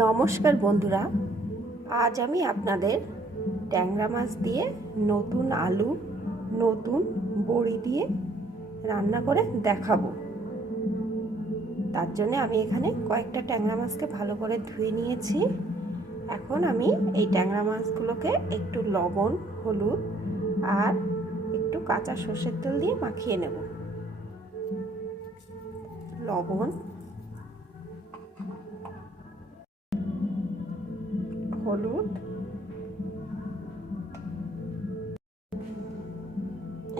নমস্কার বন্ধুরা, আজ আমি আপনাদের ট্যাংরা মাছ দিয়ে নতুন আলু, নতুন বড়ি দিয়ে রান্না করে দেখাবো। তার জন্য আমি এখানে কয়েকটা ট্যাংরা মাছকে ভালো করে ধুয়ে নিয়েছি। এখন আমি এই ট্যাংরা মাছগুলোকে একটু লবণ, হলুদ আর একটু কাঁচা সর্ষের তেল দিয়ে মাখিয়ে নেব। লবণ হলুদ।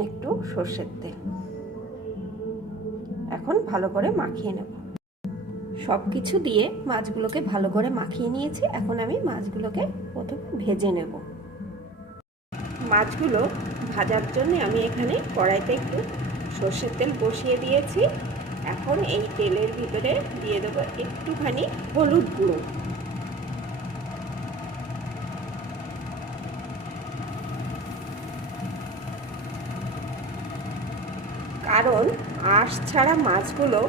একটু সর্ষের তেল। এখন ভালো করে মাখিয়ে নেব। সব কিছু দিয়ে মাছগুলোকে ভালো করে মাখিয়ে নিয়েছি। এখন আমি মাছগুলোকে প্রথমে ভেজে নেব। মাছগুলো ভাজার জন্য আমি এখানে কড়াইতে একটু সর্ষের তেল বসিয়ে দিয়েছি। এখন এই তেলের ভিতরে দিয়ে দেবো একটুখানি হলুদ গুঁড়ো। কারণ আঁশ ছাড়া মাছগুলো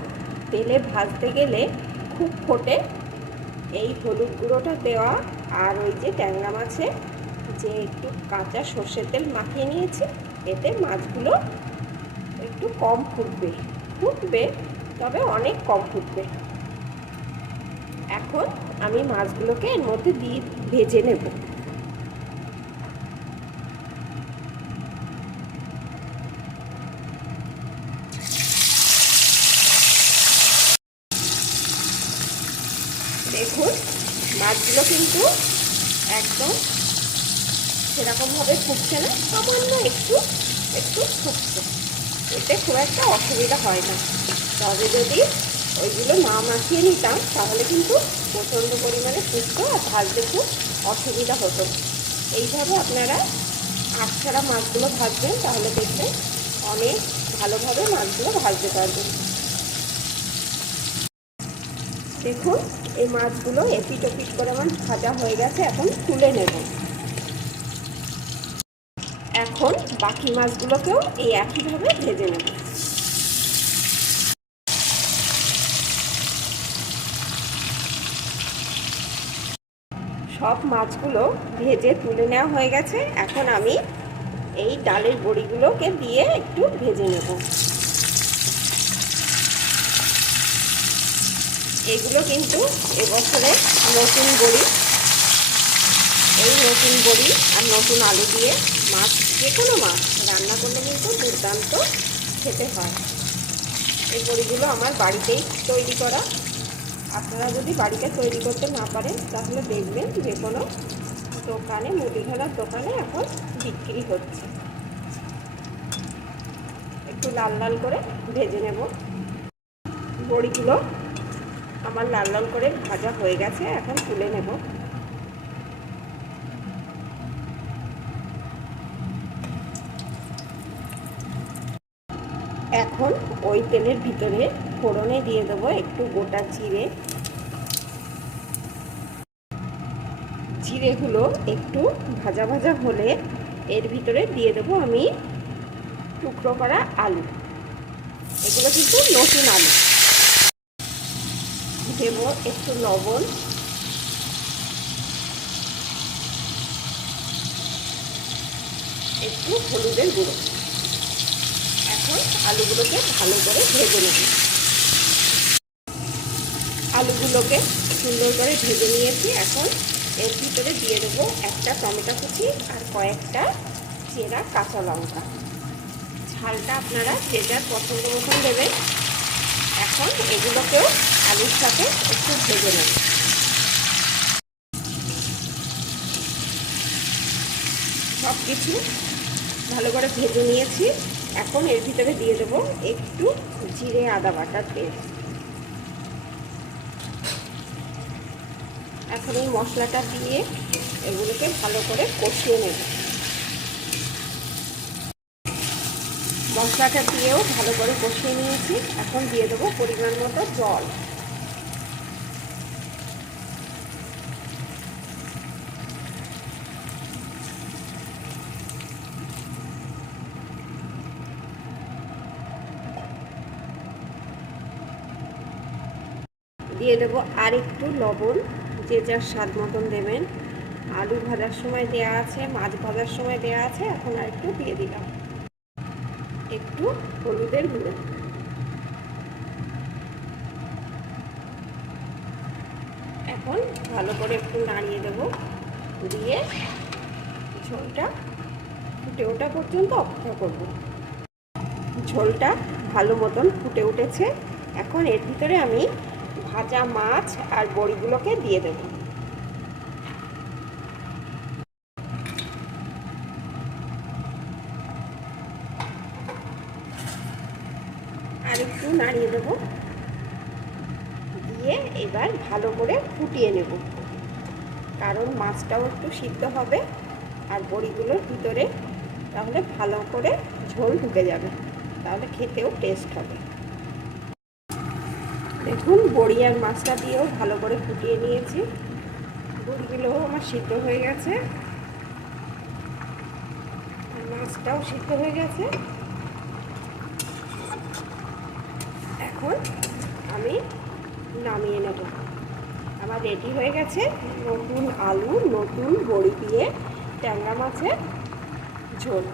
তেলে ভাজতে গেলে খুব ফোটে। এই হলুদ গুঁড়োটা দেওয়া আর ওই যে ট্যাংরা মাছে যে একটু কাঁচা সর্ষের তেল মাখিয়ে নিয়েছি, এতে মাছগুলো একটু কম ফুটবে। ফুটবে, তবে অনেক কম ফুটবে। এখন আমি মাছগুলোকে এর মধ্যে দিয়ে ভেজে নেব দেখুন মাছগুলো কিন্তু একদম সেরকমভাবে ফুটছে না, সামান্য একটু একটু ফুটছে। এতে খুব একটা অসুবিধা হয় না। তবে যদি ওইগুলো না মাখিয়ে নিতাম, তাহলে কিন্তু প্রচণ্ড পরিমাণে ফুটতো আর ভাজতে খুব অসুবিধা হতো। এইভাবে আপনারা আটছাড়া মাছগুলো ভাজবেন, তাহলে দেখবেন অনেক ভালোভাবে মাছগুলো ভাজতে পারবেন। দেখুন, এই মাছগুলো এপিট ওপিট করে আমার ভাজা হয়ে গেছে, এখন তুলে নেব। এখন বাকি মাছগুলোকেও এই একইভাবে ভেজে নেব। সব মাছগুলো ভেজে তুলে নেওয়া হয়ে গেছে, এখন আমি এই ডালের বড়িগুলোকে দিয়ে একটু ভেজে নেব। এগুলো কিন্তু এবছরে নতুন বড়ি। এই নতুন বড়ি আর নতুন আলু দিয়ে মাছ যে কোনো মাছ, রান্না করলে কিন্তু দুর্দান্ত খেতে হয়। এই বড়িগুলো আমার বাড়িতেই তৈরি করা। আপনারা যদি বাড়িতে তৈরি করতে না পারেন, তাহলে দেখবেন যে কোনো দোকানে, মুদিখানার দোকানে এখন বিক্রি হচ্ছে। একটু লাল লাল করে ভেজে নেব। বড়িগুলো আমার লাল লাল করে ভাজা হয়ে গেছে, এখন তুলে নেব। এখন ওই তেলের ভিতরে ফোড়নে দিয়ে দেবো একটু গোটা জিরে। জিরেগুলো একটু ভাজা ভাজা হলে এর ভিতরে দিয়ে দেবো আমি টুকরো করা আলু। এগুলো কিন্তু নতুন আলু। দেব একটু লবণ। একটু হলুদের গুঁড়ো। এখন আলুগুলোকে ভালো করে ভেজে নেব। আলুগুলোকে সুন্দর করে ভেজে নিয়েছি। এখন এর ভিতরে দিয়ে দেবো একটা টমেটো কুচি আর কয়েকটা চেরা কাঁচা লঙ্কা। ঝালটা আপনারা যে যার পছন্দ মতন দেবেন। এখন এগুলোকেও আলুর সাথে একটু ভেজে নেব। সব কিছু ভালো করে ভেজে নিয়েছি। এখন এর ভিতরে দিয়ে দেবো একটু জিরে আদা বাটার পেস্ট। এখন এই মশলাটা দিয়ে এগুলোকে ভালো করে কষিয়ে নেব। মশলাটা দিয়েও ভালো করে কষিয়ে নিয়েছি। এখন দিয়ে দেবো পরিমাণ মতো জল। দিয়ে দেবো আর একটু লবণ, যে যার স্বাদ মতন দেবেন। আলু ভাজার সময় দেয়া আছে, মাছ ভাজার সময় দেয়া আছে, এখন আর একটু দিয়ে দিলাম। একটু হলুদের গুঁড়ো। এখন ভালো করে একটু নাড়িয়ে দেব, দিয়ে ঝোলটা, ফুটে ওঠা পর্যন্ত অপেক্ষা করব। ঝোলটা ভালো মতন ফুটে উঠেছে। এখন এর ভিতরে আমি ভাজা মাছ আর বড়িগুলোকে দিয়ে দেব। আর একটু নাড়িয়ে দেব। দিয়ে এবার ভালো করে ফুটিয়ে নেব। কারণ মাছটাও একটু সিদ্ধ হবে আর বড়িগুলোর ভিতরে তাহলে ভালো করে ঝোল ঢুকে যাবে। তাহলে খেতেও টেস্ট হবে। দেখুন, বড়ি আর মাছটা দিয়েও ভালো করে ফুটিয়ে নিয়েছি। বড়িগুলোও আমার সিদ্ধ হয়ে গেছে। মাছটাও সিদ্ধ হয়ে গেছে। এখন আমি নামিয়ে নেব। আমার রেডি হয়ে গেছে নতুন আলু, নতুন বড়ি দিয়ে ট্যাংরা মাছের ঝোল।